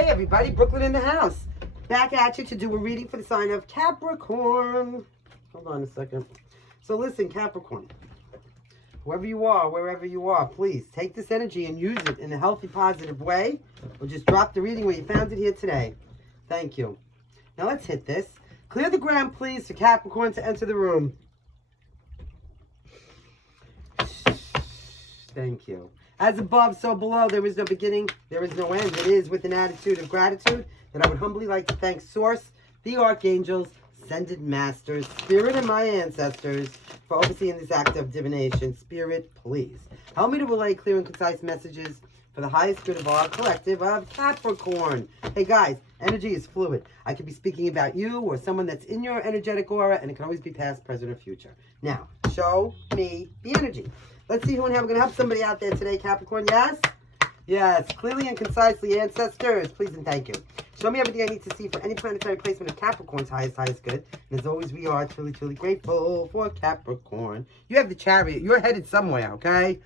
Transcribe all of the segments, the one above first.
Hey everybody, Brooklyn in the house. Back at you to do a reading for the sign of Capricorn. Hold on a second. So listen, Capricorn, whoever you are, wherever you are, please take this energy and use it in a healthy, positive way. Or just drop the reading where you found it here today. Thank you. Now let's hit this. Clear the ground, please, for Capricorn to enter the room. Thank you. As above, so below. There is no beginning, there is no end. It is with an attitude of gratitude that I would humbly like to thank Source, the Archangels, Ascended Masters, Spirit, and my ancestors for overseeing this act of divination. Spirit, please help me to relay clear and concise messages for the highest good of our collective of Capricorn. Hey guys, energy is fluid. I could be speaking about you or someone that's in your energetic aura, and it can always be past, present, or future. Now, show me the energy. Let's see who and how we're going to help somebody out there today, Capricorn. Yes? Yes. Clearly and concisely, ancestors, please and thank you. Show me everything I need to see for any planetary placement of Capricorn's highest good. And as always, we are truly, truly grateful for Capricorn. You have the Chariot. You're headed somewhere, okay?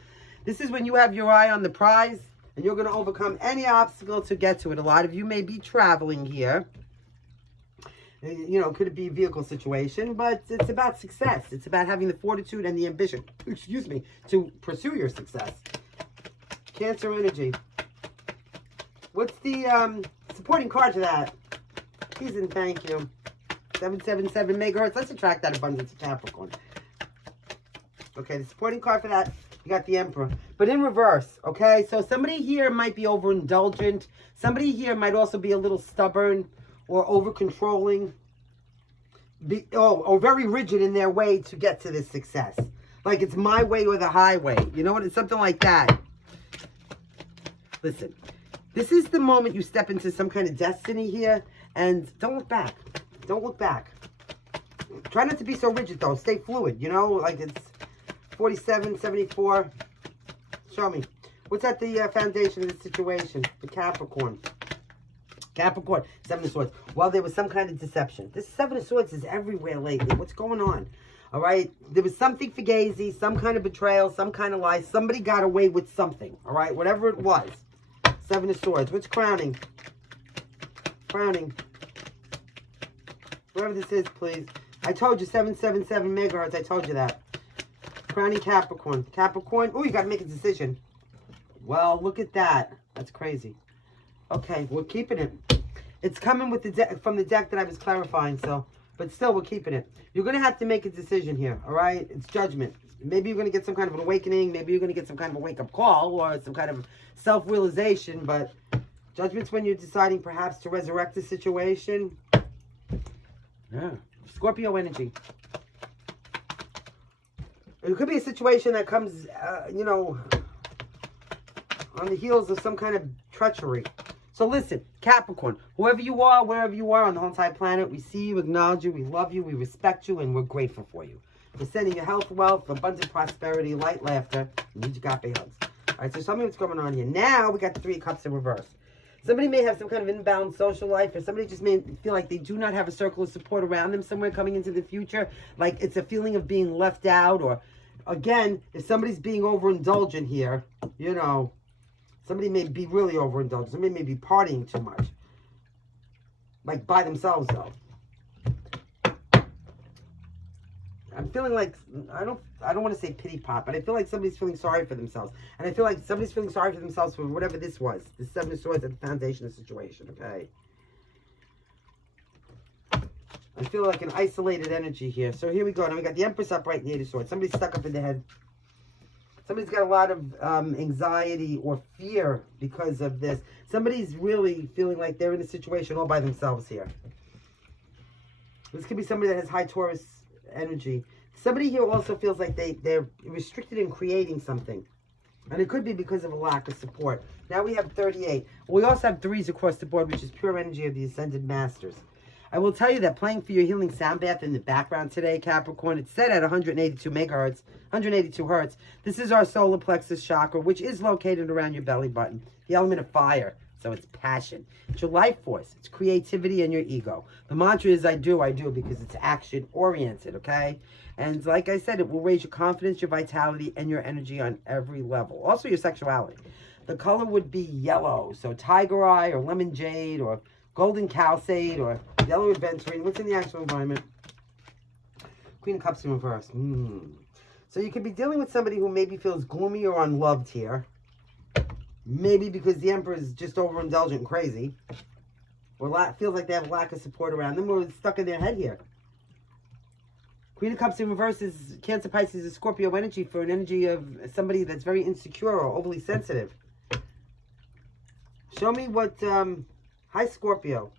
This is when you have your eye on the prize, and you're going to overcome any obstacle to get to it. A lot of you may be traveling here. You know, could it be a vehicle situation, but it's about success. It's about having the fortitude and the ambition, excuse me, to pursue your success. Cancer energy. What's the supporting card to that? Please and thank you. 777 megahertz. Let's attract that abundance of Capricorn. Okay, the supporting card for that, you got the Emperor. But in reverse, okay? So somebody here might be overindulgent. Somebody here might also be a little stubborn or over-controlling, or very rigid in their way to get to this success. Like it's my way or the highway. You know what? It's something like that. Listen, this is the moment you step into some kind of destiny here, and don't look back. Don't look back. Try not to be so rigid, though. Stay fluid, you know? Like it's 47, 74. Show me. What's at the foundation of the situation? The Capricorn. Capricorn, Seven of Swords. Well, there was some kind of deception. This Seven of Swords is everywhere lately. What's going on? All right? There was something fugazi, some kind of betrayal, some kind of lie. Somebody got away with something. All right? Whatever it was. Seven of Swords. What's crowning? Crowning. Whoever this is, please. I told you, 777 megahertz. I told you that. Crowning Capricorn. Capricorn. Oh, you got to make a decision. Well, look at that. That's crazy. Okay, we're keeping it. It's coming with the deck from the deck that I was clarifying, so, but still, we're keeping it. You're going to have to make a decision here, all right? It's judgment. Maybe you're going to get some kind of an awakening. Maybe you're going to get some kind of a wake-up call or some kind of self-realization, but judgment's when you're deciding perhaps to resurrect the situation. Yeah. Scorpio energy. It could be a situation that comes, you know, on the heels of some kind of treachery. So listen, Capricorn, whoever you are, wherever you are on the whole entire planet, we see you, acknowledge you, we love you, we respect you, and we're grateful for you. We're sending you health, wealth, abundant prosperity, light, laughter, and Agape hugs. All right, so tell me what's going on here. Now we got the Three of Cups in reverse. Somebody may have some kind of inbound social life, or somebody just may feel like they do not have a circle of support around them somewhere coming into the future. Like it's a feeling of being left out, or again, if somebody's being overindulgent here, you know, somebody may be really overindulgent. Somebody may be partying too much. Like by themselves, though. I'm feeling like, I don't want to say pity pot, but I feel like somebody's feeling sorry for themselves. And I feel like somebody's feeling sorry for themselves for whatever this was. The Seven of Swords at the foundation of the situation, okay? I feel like an isolated energy here. So here we go. Now we got the Empress upright and the Eight of Swords. Somebody's stuck up in the head. Somebody's got a lot of anxiety or fear because of this. Somebody's really feeling like they're in a situation all by themselves here. This could be somebody that has high Taurus energy. Somebody here also feels like they're restricted in creating something. And it could be because of a lack of support. Now we have 38. We also have 3s across the board, which is pure energy of the Ascended Masters. I will tell you that playing for your healing sound bath in the background today, Capricorn, it's set at 182 megahertz, 182 hertz. This is our solar plexus chakra, which is located around your belly button. The element of fire, so it's passion. It's your life force. It's creativity and your ego. The mantra is I do, because it's action-oriented, okay? And like I said, it will raise your confidence, your vitality, and your energy on every level. Also your sexuality. The color would be yellow. So tiger eye or lemon jade or golden calcite or yellow aventurine. What's in the actual environment? Queen of Cups in reverse. So you could be dealing with somebody who maybe feels gloomy or unloved here. Maybe because the Emperor is just overindulgent and crazy. Or feels like they have a lack of support around them, or stuck in their head here. Queen of Cups in reverse is Cancer, Pisces, is Scorpio energy for an energy of somebody that's very insecure or overly sensitive. Show me what, hi Scorpio.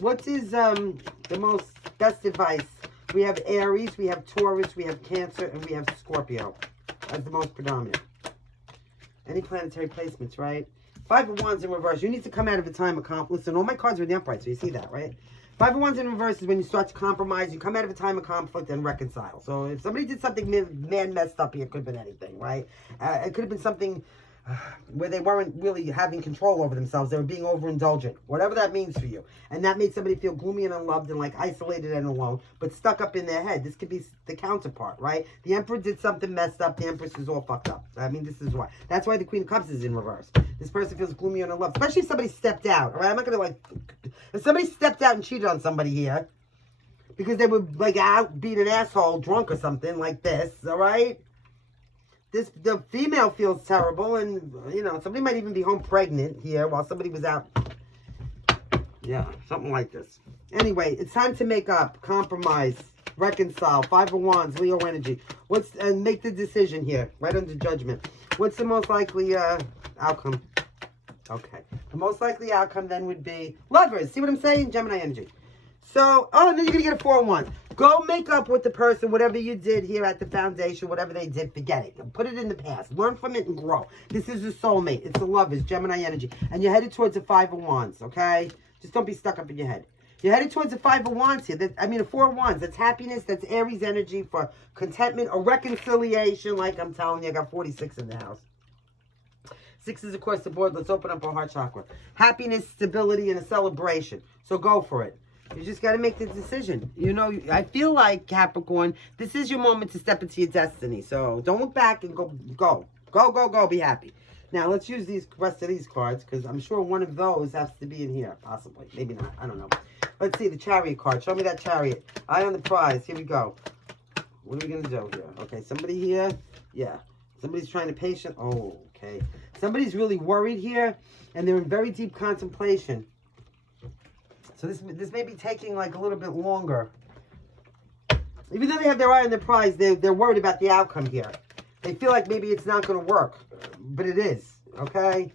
What is the most best advice? We have Aries, we have Taurus, we have Cancer, and we have Scorpio as the most predominant. Any planetary placements, right? 5 of Wands in reverse. You need to come out of a time of conflict. Listen, all my cards are in the upright, so you see that, right? 5 of Wands in reverse is when you start to compromise. You come out of a time of conflict and reconcile. So if somebody did something messed up here, it could have been anything, right? It could have been something where they weren't really having control over themselves. They were being overindulgent, whatever that means for you. And that made somebody feel gloomy and unloved and like isolated and alone, but stuck up in their head. This could be the counterpart, right? The Emperor did something messed up. The Empress is all fucked up. I mean, this is why. That's why the Queen of Cups is in reverse. This person feels gloomy and unloved, especially if somebody stepped out, all right? I'm not going to like, if somebody stepped out and cheated on somebody here because they were like out being an asshole, drunk or something like this, all right? The female feels terrible, and, you know, somebody might even be home pregnant here while somebody was out. Yeah, something like this. Anyway, it's time to make up, compromise, reconcile. 5 of Wands, Leo energy. And make the decision here, right under judgment. What's the most likely outcome? Okay. The most likely outcome then would be Lovers. See what I'm saying? Gemini energy. So, oh, and then you're going to get a 4 of Wands. Go make up with the person, whatever you did here at the foundation, whatever they did, forget it. Put it in the past. Learn from it and grow. This is a soulmate. It's a Lovers, Gemini energy. And you're headed towards a 5 of Wands, okay? Just don't be stuck up in your head. You're headed towards a 5 of Wands here. A 4 of Wands. That's happiness. That's Aries energy for contentment or reconciliation. Like I'm telling you, I got 46 in the house. 6 across the board. Let's open up our heart chakra. Happiness, stability, and a celebration. So go for it. You just got to make the decision. You know, I feel like, Capricorn, this is your moment to step into your destiny. So don't look back and go. Be happy. Now, let's use these rest of these cards because I'm sure one of those has to be in here. Possibly. Maybe not. I don't know. Let's see the Chariot card. Show me that Chariot. Eye on the prize. Here we go. What are we going to do here? Okay, somebody here. Yeah. Somebody's trying to patient. Oh, okay. Somebody's really worried here, and they're in very deep contemplation. So this may be taking like a little bit longer. Even though they have their eye on the prize, they're worried about the outcome here. They feel like maybe it's not going to work, but it is, okay?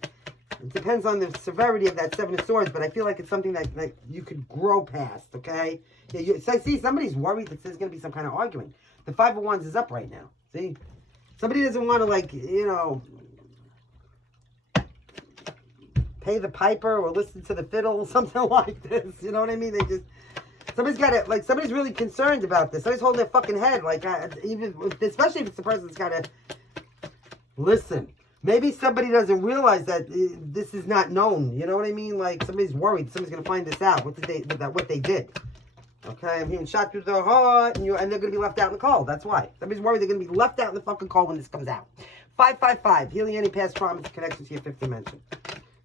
It depends on the severity of that 7 of Swords, but I feel like it's something that you could grow past, okay? Yeah, so I see somebody's worried that there's going to be some kind of arguing. The 5 of Wands is up right now, see? Somebody doesn't want to, like, you know, pay the piper or listen to the fiddle, something like this. You know what I mean? Somebody's got it, like, somebody's really concerned about this. Somebody's holding their fucking head, like, especially if it's the person that's got to listen. Maybe somebody doesn't realize that this is not known. You know what I mean? Like, somebody's worried. Somebody's going to find this out, what they did. Okay, I'm hearing shot through the heart, and they're going to be left out in the cold. That's why. Somebody's worried they're going to be left out in the fucking cold when this comes out. 555, healing any past traumas, connection to your 5th dimension.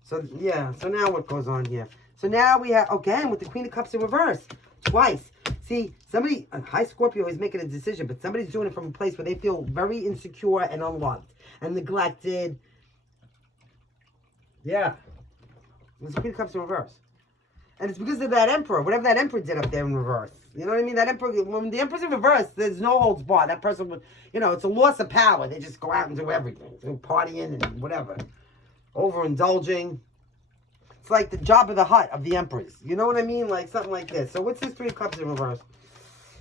So, yeah, so now what goes on here? So now we have, again, with the Queen of Cups in reverse, twice. See, somebody, high Scorpio is making a decision, but somebody's doing it from a place where they feel very insecure and unloved and neglected. Yeah. It's the Queen of Cups in reverse. And it's because of that Emperor, whatever that Emperor did up there in reverse. You know what I mean? That Emperor, when the Emperor's in reverse, there's no holds barred. That person would, you know, it's a loss of power. They just go out and do everything. They're partying and whatever. Overindulging. It's like the job of the hut of the Emperors. You know what I mean? Like something like this. So what's this 3 of Cups in reverse?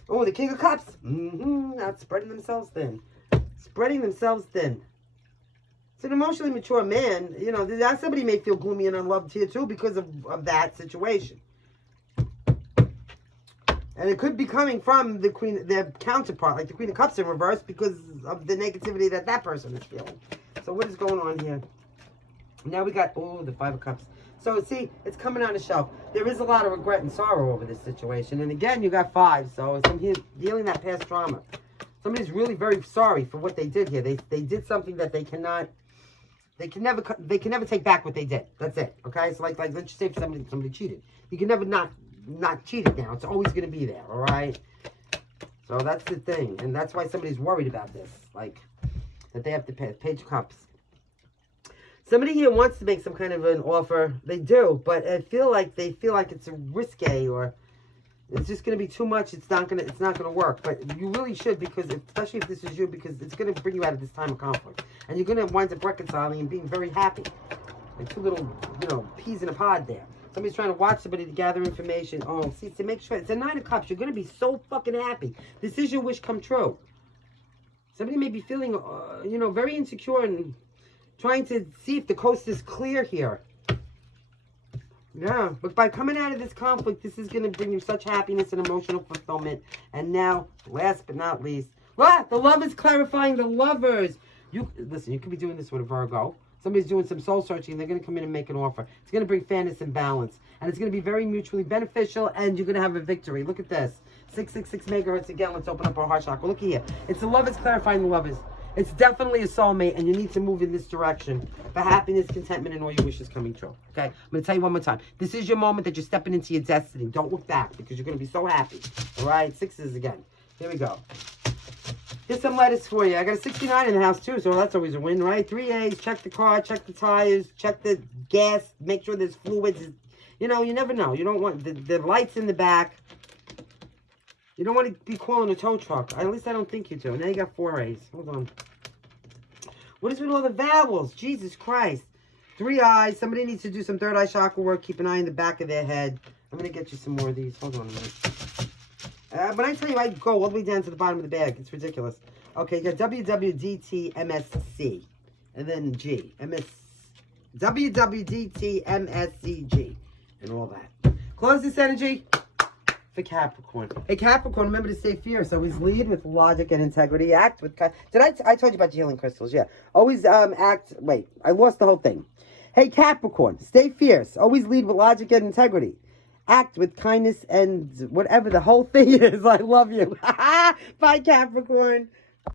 Oh, the King of Cups. Not spreading themselves thin. Spreading themselves thin. It's an emotionally mature man. You know, somebody may feel gloomy and unloved here too because of that situation. And it could be coming from their counterpart, like the Queen of Cups in reverse, because of the negativity that person is feeling. So what is going on here? Now we got, the 5 of Cups. So see, it's coming on the shelf. There is a lot of regret and sorrow over this situation. And again, you got 5. So I'm healing that past trauma. Somebody's really very sorry for what they did here. They did something that they cannot they can never take back what they did. That's it. Okay, so like let's just say if somebody cheated, you can never not cheat it now. It's always going to be there. All right. So that's the thing, and that's why somebody's worried about this, like that they have to pay. Page of Cups. Somebody here wants to make some kind of an offer. They do, but they feel like it's risque, or it's just going to be too much. It's not going to work. But you really should, because especially if this is you, because it's going to bring you out of this time of conflict, and you're going to wind up reconciling and being very happy. Like two little, peas in a pod there. Somebody's trying to watch somebody to gather information. Oh, see, to make sure. It's a 9 of Cups. You're going to be so fucking happy. This is your wish come true. Somebody may be feeling, very insecure and trying to see if the coast is clear here. Yeah, but by coming out of this conflict, this is going to bring you such happiness and emotional fulfillment. And now, last but not least, the love is clarifying the lovers. Listen, you could be doing this with a Virgo. Somebody's doing some soul searching. They're going to come in and make an offer. It's going to bring fairness and balance. And it's going to be very mutually beneficial. And you're going to have a victory. Look at this. 666 megahertz again. Let's open up our heart chakra. Look here. It's the love is clarifying the lovers. It's definitely a soulmate. And you need to move in this direction for happiness, contentment, and all your wishes coming true. Okay? I'm going to tell you one more time. This is your moment that you're stepping into your destiny. Don't look back, because you're going to be so happy. All right? Sixes again. Here we go. Here's some letters for you. I got a 69 in the house, too, so that's always a win, right? 3 A's, check the car, check the tires, check the gas, make sure there's fluids. You never know. You don't want the lights in the back. You don't want to be calling a tow truck. At least I don't think you do. Now you got 4 A's. Hold on. What is with all the vowels? Jesus Christ. 3 eyes. Somebody needs to do some third eye chakra work. Keep an eye in the back of their head. I'm going to get you some more of these. Hold on a minute. When I tell you, I go all the way down to the bottom of the bag. It's ridiculous. Okay, you got WWDTMSC. And then G. WWDTMSCG. And all that. Close this energy for Capricorn. Hey, Capricorn, remember to stay fierce. Always lead with logic and integrity. Act with... I told you about the healing crystals, yeah. Always act... Wait, I lost the whole thing. Hey, Capricorn, stay fierce. Always lead with logic and integrity. Act with kindness and whatever the whole thing is. I love you. Bye, Capricorn.